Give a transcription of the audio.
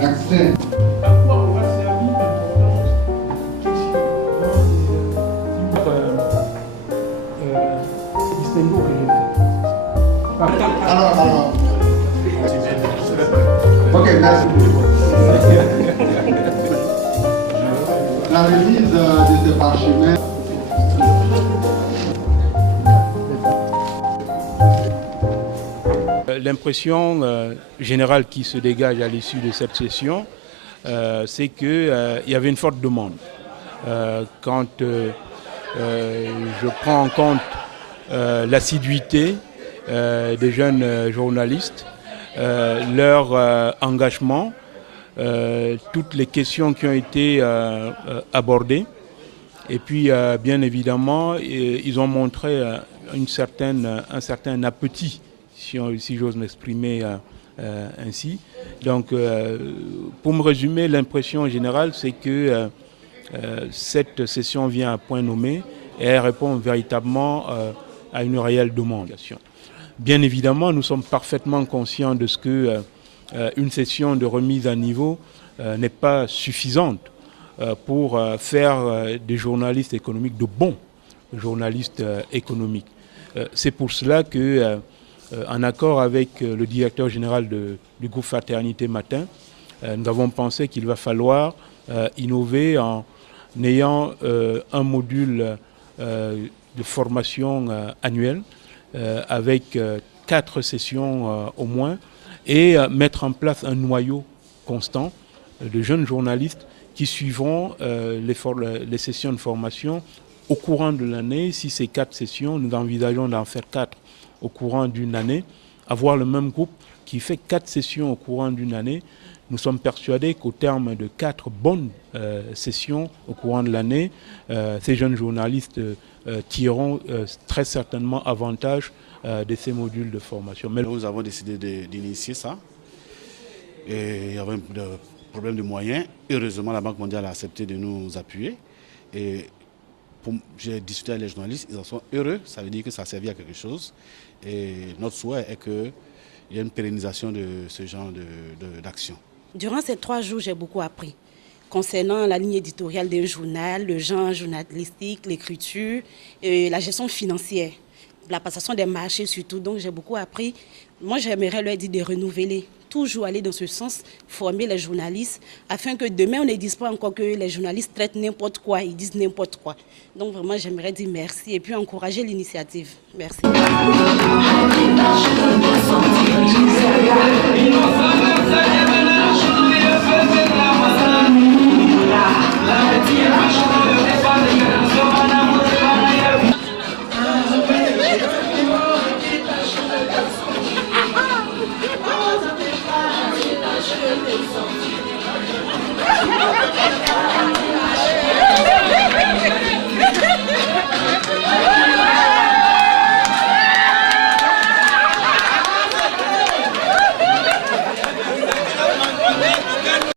L'accès à quoi aura servi l'importance distinguo que j'ai fait. alors. Ok, merci. La remise de ce parchemin. L'impression générale qui se dégage à l'issue de cette session, c'est qu'il y avait une forte demande. Quand je prends en compte l'assiduité des jeunes journalistes, leur engagement, toutes les questions qui ont été abordées, et puis bien évidemment, ils ont montré un certain appétit, si j'ose m'exprimer ainsi. Donc, pour me résumer, l'impression générale, c'est que cette session vient à point nommé et elle répond véritablement à une réelle demande. Bien évidemment, nous sommes parfaitement conscients de ce que une session de remise à niveau n'est pas suffisante pour faire des journalistes économiques de bons journalistes économiques. C'est pour cela que en accord avec le directeur général du groupe Fraternité Matin, nous avons pensé qu'il va falloir innover en ayant un module de formation annuel avec 4 sessions au moins et mettre en place un noyau constant de jeunes journalistes qui suivront les sessions de formation au courant de l'année. Si ces 4 sessions, nous envisageons d'en faire 4 au courant d'une année, avoir le même groupe qui fait 4 sessions au courant d'une année. Nous sommes persuadés qu'au terme de 4 bonnes sessions au courant de l'année, ces jeunes journalistes tireront très certainement avantage de ces modules de formation. Mais nous avons décidé d'initier ça. Et il y avait un problème de moyens. Heureusement, la Banque mondiale a accepté de nous appuyer. Et j'ai discuté avec les journalistes, ils en sont heureux. Ça veut dire que ça a servi à quelque chose. Et notre souhait est qu'il y ait une pérennisation de ce genre d'action. Durant ces 3 jours, j'ai beaucoup appris concernant la ligne éditoriale d'un journal, le genre journalistique, l'écriture, la gestion financière, la passation des marchés surtout. Donc j'ai beaucoup appris. Moi, j'aimerais leur dire de renouveler, toujours aller dans ce sens, former les journalistes, afin que demain, on ne dise pas encore que les journalistes traitent n'importe quoi, ils disent n'importe quoi. Donc vraiment, j'aimerais dire merci et puis encourager l'initiative. Merci. La